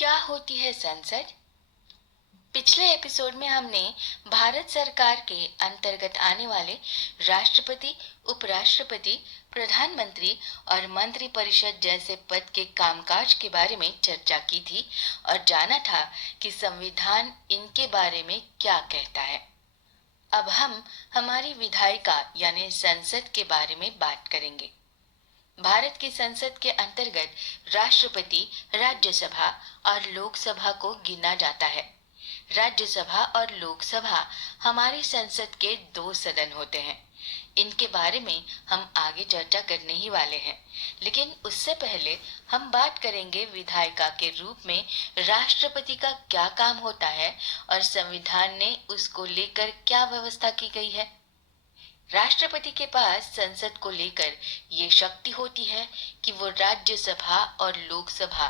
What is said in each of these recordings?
क्या होती है संसद? पिछले एपिसोड में हमने भारत सरकार के अंतर्गत आने वाले राष्ट्रपति, उपराष्ट्रपति, प्रधानमंत्री और मंत्रिपरिषद जैसे पद के कामकाज के बारे में चर्चा की थी और जाना था कि संविधान इनके बारे में क्या कहता है। अब हम हमारी विधायिका यानी संसद के बारे में बात करेंगे। भारत की संसद के अंतर्गत राष्ट्रपति, राज्यसभा और लोकसभा को गिना जाता है। राज्यसभा और लोकसभा हमारी संसद के दो सदन होते हैं। इनके बारे में हम आगे चर्चा करने ही वाले हैं, लेकिन उससे पहले हम बात करेंगे विधायिका के रूप में राष्ट्रपति का क्या काम होता है और संविधान ने उसको लेकर क्या व्यवस्था की गई है। राष्ट्रपति के पास संसद को लेकर ये शक्ति होती है कि वो राज्यसभा और लोकसभा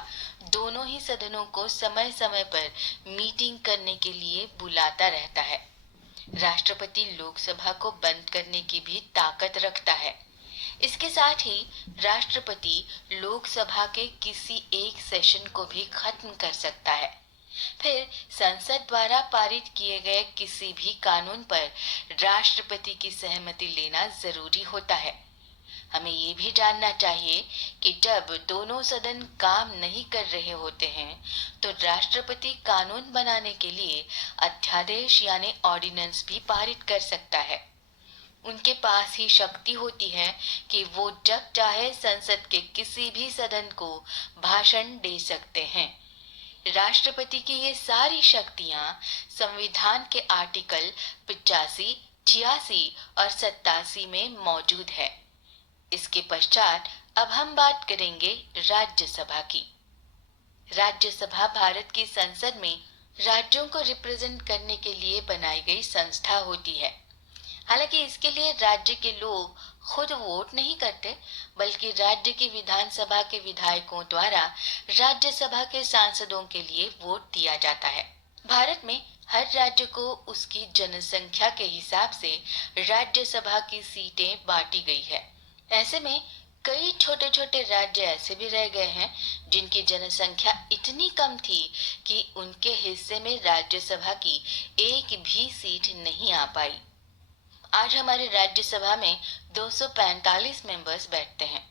दोनों ही सदनों को समय समय पर मीटिंग करने के लिए बुलाता रहता है। राष्ट्रपति लोकसभा को बंद करने की भी ताकत रखता है। इसके साथ ही राष्ट्रपति लोकसभा के किसी एक सेशन को भी खत्म कर सकता है। फिर संसद द्वारा पारित किए गए किसी भी कानून पर राष्ट्रपति की सहमति लेना जरूरी होता है। हमें ये भी जानना चाहिए कि जब दोनों सदन काम नहीं कर रहे होते हैं तो राष्ट्रपति कानून बनाने के लिए अध्यादेश यानी ऑर्डिनेंस भी पारित कर सकता है। उनके पास ही शक्ति होती है कि वो जब चाहे संसद के किसी भी सदन को भाषण दे सकते हैं। राष्ट्रपति की ये सारी शक्तियां संविधान के आर्टिकल 85, 86 और 87 में मौजूद है। इसके पश्चात अब हम बात करेंगे राज्यसभा की। राज्यसभा भारत की संसद में राज्यों को रिप्रेजेंट करने के लिए बनाई गई संस्था होती है। हालांकि इसके लिए राज्य के लोग खुद वोट नहीं करते, बल्कि राज्य की विधानसभा के विधायकों द्वारा राज्यसभा के सांसदों के लिए वोट दिया जाता है। भारत में हर राज्य को उसकी जनसंख्या के हिसाब से राज्यसभा की सीटें बांटी गई है। ऐसे में कई छोटे छोटे राज्य ऐसे भी रह गए हैं जिनकी जनसंख्या इतनी कम थी कि उनके हिस्से में राज्यसभा की एक भी सीट नहीं आ पाई। आज हमारे राज्यसभा में 245 मेंबर्स बैठते हैं।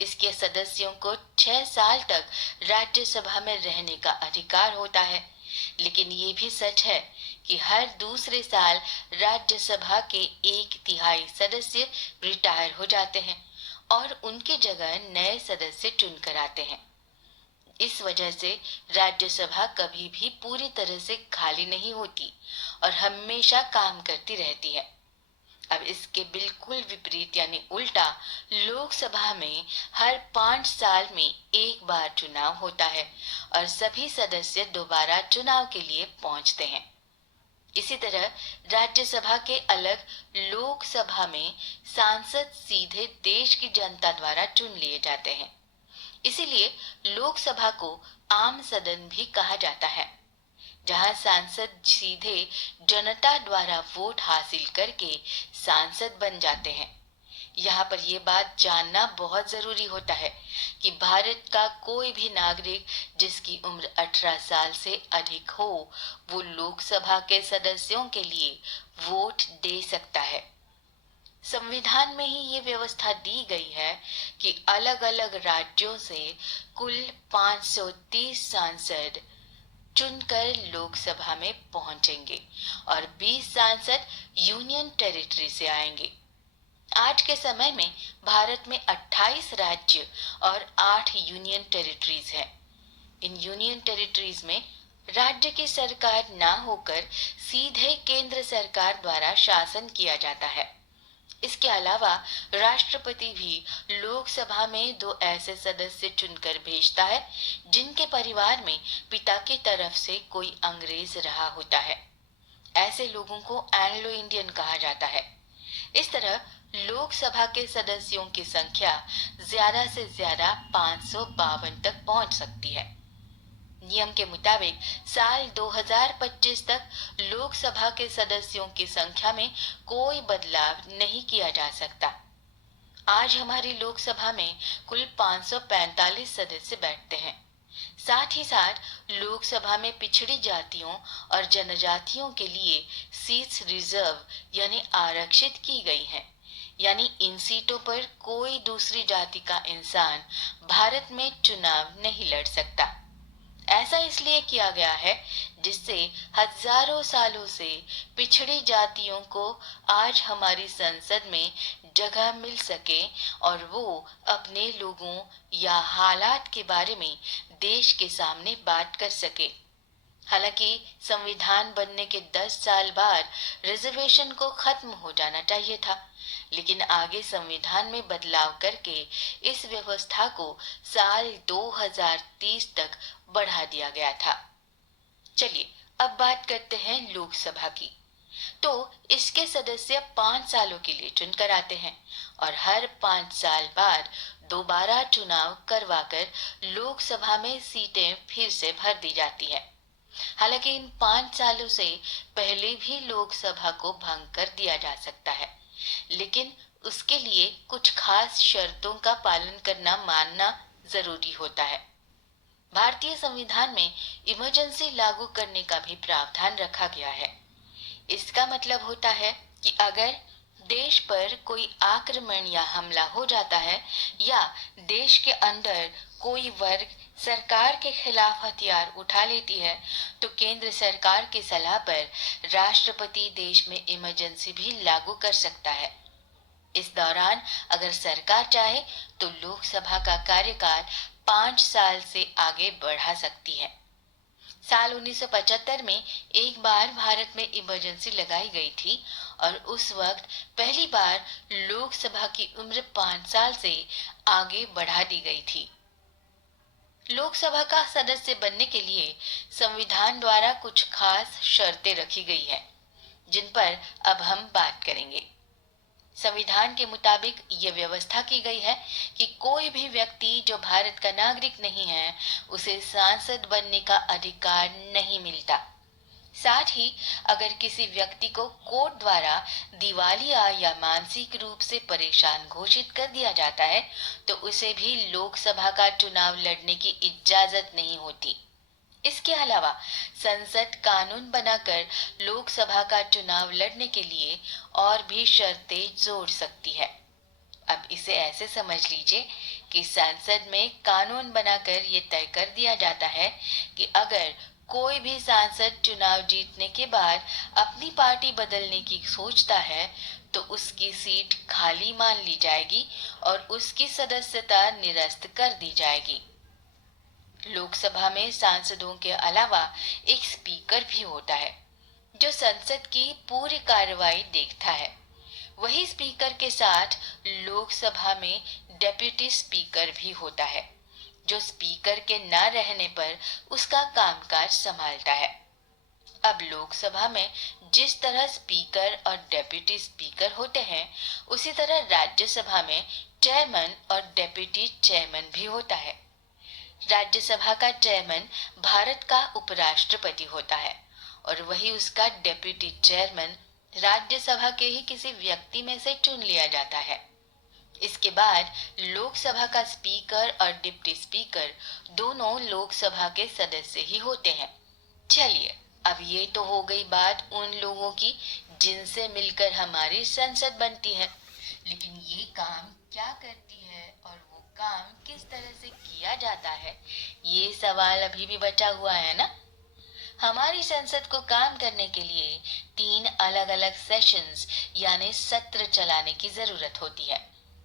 इसके सदस्यों को 6 साल तक राज्यसभा में रहने का अधिकार होता है, लेकिन ये भी सच है कि हर दूसरे साल राज्यसभा के 1/3 सदस्य रिटायर हो जाते हैं और उनकी जगह नए सदस्य चुनकर आते हैं। इस वजह से राज्यसभा कभी भी पूरी तरह से खाली नहीं होती और हमेशा काम करती रहती है। अब इसके बिल्कुल विपरीत यानी उल्टा लोकसभा में हर 5 साल में एक बार चुनाव होता है और सभी सदस्य दोबारा चुनाव के लिए पहुंचते हैं। इसी तरह राज्यसभा के अलग लोकसभा में सांसद सीधे देश की जनता द्वारा चुन लिए जाते हैं। इसीलिए लोकसभा को आम सदन भी कहा जाता है, जहां सांसद सीधे जनता द्वारा वोट हासिल करके सांसद बन जाते हैं। यहाँ पर यह बात जानना बहुत जरूरी होता है कि भारत का कोई भी नागरिक जिसकी उम्र 18 साल से अधिक हो, वो लोकसभा के सदस्यों के लिए वोट दे सकता है। संविधान में ही ये व्यवस्था दी गई है कि अलग अलग राज्यों से कुल 530 सांसद चुनकर लोकसभा में पहुंचेंगे और 20 सांसद यूनियन टेरिटरी से आएंगे। आज के समय में भारत में 28 राज्य और 8 यूनियन टेरिटरीज हैं। इन यूनियन टेरिटरीज में राज्य की सरकार ना होकर सीधे केंद्र सरकार द्वारा शासन किया जाता है। इसके अलावा राष्ट्रपति भी लोकसभा में 2 ऐसे सदस्य चुनकर भेजता है जिनके परिवार में पिता की तरफ से कोई अंग्रेज रहा होता है। ऐसे लोगों को एंग्लो इंडियन कहा जाता है। इस तरह लोकसभा के सदस्यों की संख्या ज्यादा से ज्यादा 552 तक पहुंच सकती है। नियम के मुताबिक साल 2025 तक लोकसभा के सदस्यों की संख्या में कोई बदलाव नहीं किया जा सकता। आज हमारी लोकसभा में कुल 545 सदस्य बैठते हैं। साथ ही साथ लोकसभा में पिछड़ी जातियों और जनजातियों के लिए सीट्स रिजर्व यानी आरक्षित की गई हैं। यानी इन सीटों पर कोई दूसरी जाति का इंसान भारत में चुनाव नहीं लड़ सकता। ऐसा इसलिए किया गया है जिससे हजारों सालों से पिछड़ी जातियों को आज हमारी संसद में जगह मिल सके और वो अपने लोगों या हालात के बारे में देश के सामने बात कर सके। हालांकि संविधान बनने के 10 साल बाद रिजर्वेशन को खत्म हो जाना चाहिए था, लेकिन आगे संविधान में बदलाव करके इस व्यवस्था को साल 2030 तक बढ़ा दिया गया था। चलिए अब बात करते हैं लोकसभा की। तो इसके सदस्य 5 सालों के लिए चुनकर आते हैं और हर 5 साल बाद दोबारा चुनाव करवाकर लोकसभा में सीटें फिर से भर दी जाती है। हालांकि इन 5 सालों से पहले भी लोकसभा को भंग कर दिया जा सकता है, लेकिन उसके लिए कुछ खास शर्तों का पालन करना मानना जरूरी होता है। भारतीय संविधान में इमरजेंसी लागू करने का भी प्रावधान रखा गया है। इसका मतलब होता है कि अगर देश पर कोई आक्रमण या हमला हो जाता है या देश के अंदर कोई वर्ग सरकार के खिलाफ हथियार उठा लेती है, तो केंद्र सरकार की सलाह पर राष्ट्रपति देश में इमरजेंसी भी लागू कर सकता है। इस दौरान अगर सरकार चाहे तो लोकसभा का कार्यकाल 5 साल से आगे बढ़ा सकती है। साल 1975 में एक बार भारत में इमरजेंसी लगाई गई थी और उस वक्त पहली बार लोकसभा की उम्र 5 साल से आगे बढ़ा दी गई थी। लोकसभा का सदस्य बनने के लिए संविधान द्वारा कुछ खास शर्तें रखी गई है, जिन पर अब हम बात करेंगे। संविधान के मुताबिक ये व्यवस्था की गई है कि कोई भी व्यक्ति जो भारत का नागरिक नहीं है, उसे सांसद बनने का अधिकार नहीं मिलता। साथ ही अगर किसी व्यक्ति को कोर्ट द्वारा दिवालिया या मानसिक रूप से परेशान घोषित कर दिया जाता है, तो उसे भी लोकसभा का चुनाव लड़ने की इजाजत नहीं होती। इसके अलावा संसद कानून बनाकर लोकसभा का चुनाव लड़ने के लिए और भी शर्तें जोड़ सकती है। अब इसे ऐसे समझ लीजिए कि संसद में कानून बनाकर ये तय कर दिया जाता है कि अगर कोई भी सांसद चुनाव जीतने के बाद अपनी पार्टी बदलने की सोचता है, तो उसकी सीट खाली मान ली जाएगी और उसकी सदस्यता निरस्त कर दी जाएगी। लोकसभा में सांसदों के अलावा एक स्पीकर भी होता है, जो संसद की पूरी कार्रवाई देखता है। वही स्पीकर के साथ लोकसभा में डेप्यूटी स्पीकर भी होता है, जो स्पीकर के न रहने पर उसका कामकाज संभालता है। अब लोकसभा में जिस तरह स्पीकर और डेप्यूटी स्पीकर होते हैं, उसी तरह राज्यसभा में चेयरमैन और डेप्यूटी चेयरमैन भी होता है। राज्यसभा का चेयरमैन भारत का उपराष्ट्रपति होता है और वही उसका डेप्यूटी चेयरमैन राज्यसभा के ही किसी व्यक्ति में से चुन लिया जाता है। इसके बाद लोकसभा का स्पीकर और डिप्टी स्पीकर दोनों लोकसभा के सदस्य ही होते हैं। चलिए, अब ये तो हो गई बात उन लोगों की जिनसे मिलकर हमारी संसद बनती है, लेकिन ये काम क्या करती है और वो काम किस तरह से किया जाता है, ये सवाल अभी भी बचा हुआ है ना। हमारी संसद को काम करने के लिए 3 अलग अलग सेशंस यानी सत्र चलाने की जरूरत होती है।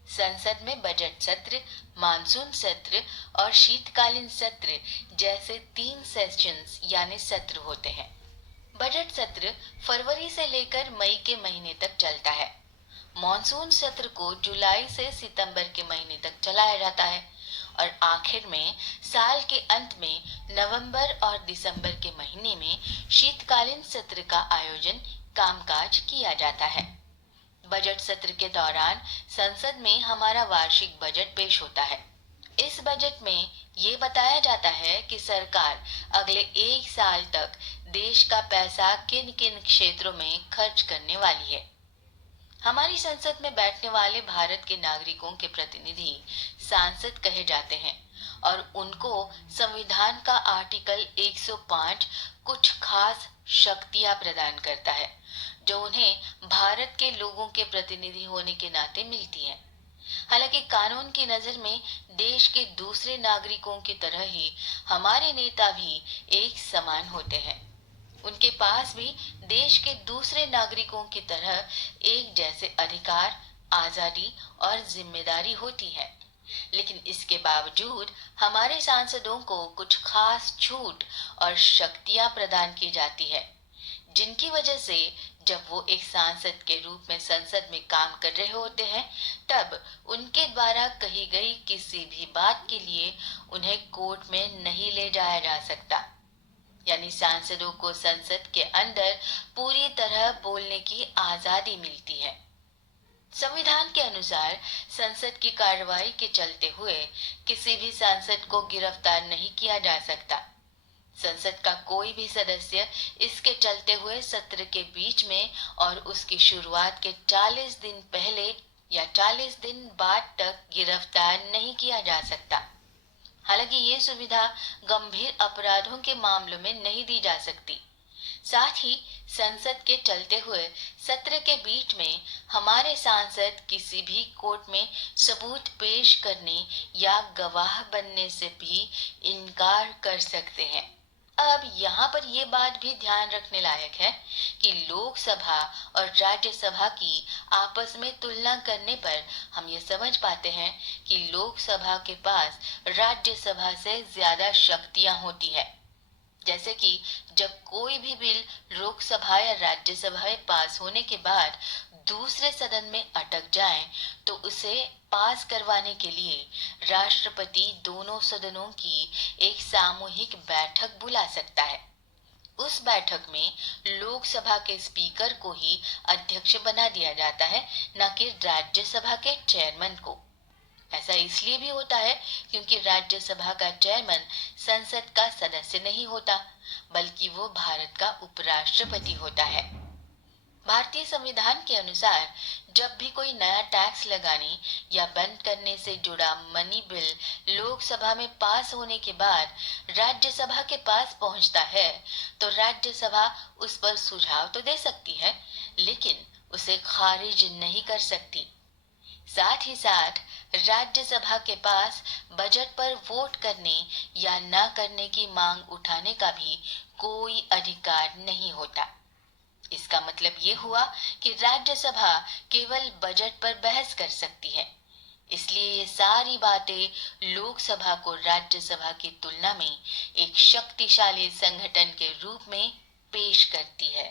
संसद में बजट सत्र, मानसून सत्र और शीतकालीन सत्र जैसे 3 सेशंस यानी सत्र होते हैं। बजट सत्र फरवरी से लेकर मई के महीने तक चलता है। मॉनसून सत्र को जुलाई से सितंबर के महीने तक चलाया जाता है और आखिर में साल के अंत में नवंबर और दिसंबर के महीने में शीतकालीन सत्र का आयोजन कामकाज किया जाता है। बजट सत्र के दौरान संसद में हमारा वार्षिक बजट पेश होता है। इस बजट में ये बताया जाता है कि सरकार अगले 1 साल तक देश का पैसा किन किन क्षेत्रों में खर्च करने वाली है। हमारी संसद में बैठने वाले भारत के नागरिकों के प्रतिनिधि सांसद कहे जाते हैं और उनको संविधान का आर्टिकल 105 कुछ खास शक्तियां प्रदान करता है जो उन्हें भारत के लोगों के प्रतिनिधि होने के नाते मिलती हैं। हालांकि कानून की नजर में देश के दूसरे नागरिकों की तरह ही हमारे नेता भी एक समान होते हैं। उनके पास भी देश के दूसरे नागरिकों की तरह एक जैसे अधिकार, आजादी और जिम्मेदारी होती है। लेकिन इसके बावजूद हमारे सांसदों को कुछ खास छूट और शक्तियां प्रदान की जाती है, जिनकी वजह से जब वो एक सांसद के रूप में संसद में काम कर रहे होते हैं, तब उनके द्वारा कही गई किसी भी बात के लिए उन्हें कोर्ट में नहीं ले जाया जा सकता। यानी सांसदों को संसद के अंदर पूरी तरह बोलने की आजादी मिलती है। संविधान के अनुसार संसद की कार्रवाई के चलते हुए किसी भी सांसद को गिरफ्तार नहीं किया जा सकता। संसद का कोई भी सदस्य इसके चलते हुए सत्र के बीच में और उसकी शुरुआत के 40 दिन पहले या 40 दिन बाद तक गिरफ्तार नहीं किया जा सकता। हालांकि ये सुविधा गंभीर अपराधों के मामलों में नहीं दी जा सकती। साथ ही संसद के चलते हुए सत्र के बीच में हमारे सांसद किसी भी कोर्ट में सबूत पेश करने या गवाह बनने से भी इनकार कर सकते हैं। अब यहाँ पर यह बात भी ध्यान रखने लायक है कि लोकसभा और राज्यसभा की आपस में तुलना करने पर हम ये समझ पाते हैं कि लोकसभा के पास राज्यसभा से ज्यादा शक्तियां होती है। जैसे कि जब कोई भी बिल लोकसभा या राज्यसभा में पास होने के बाद दूसरे सदन में अटक जाए तो उसे पास करवाने के लिए राष्ट्रपति दोनों सदनों की एक सामूहिक बैठक बुला सकता है। उस बैठक में लोकसभा के स्पीकर को ही अध्यक्ष बना दिया जाता है, न कि राज्यसभा के चेयरमैन को। ऐसा इसलिए भी होता है क्योंकि राज्यसभा का चेयरमैन संसद का सदस्य नहीं होता, बल्कि वो भारत का उपराष्ट्रपति होता है। भारतीय संविधान के अनुसार जब भी कोई नया टैक्स लगाने या बंद करने से जुड़ा मनी बिल लोकसभा में पास होने के बाद राज्यसभा के पास पहुंचता है तो राज्यसभा उस पर सुझाव तो दे सकती है, लेकिन उसे खारिज नहीं कर सकती। साथ ही साथ राज्यसभा के पास बजट पर वोट करने या न करने की मांग उठाने का भी कोई अधिकार नहीं होता। इसका मतलब ये हुआ कि राज्यसभा केवल बजट पर बहस कर सकती है। इसलिए ये सारी बातें लोकसभा को राज्यसभा की तुलना में एक शक्तिशाली संगठन के रूप में पेश करती है।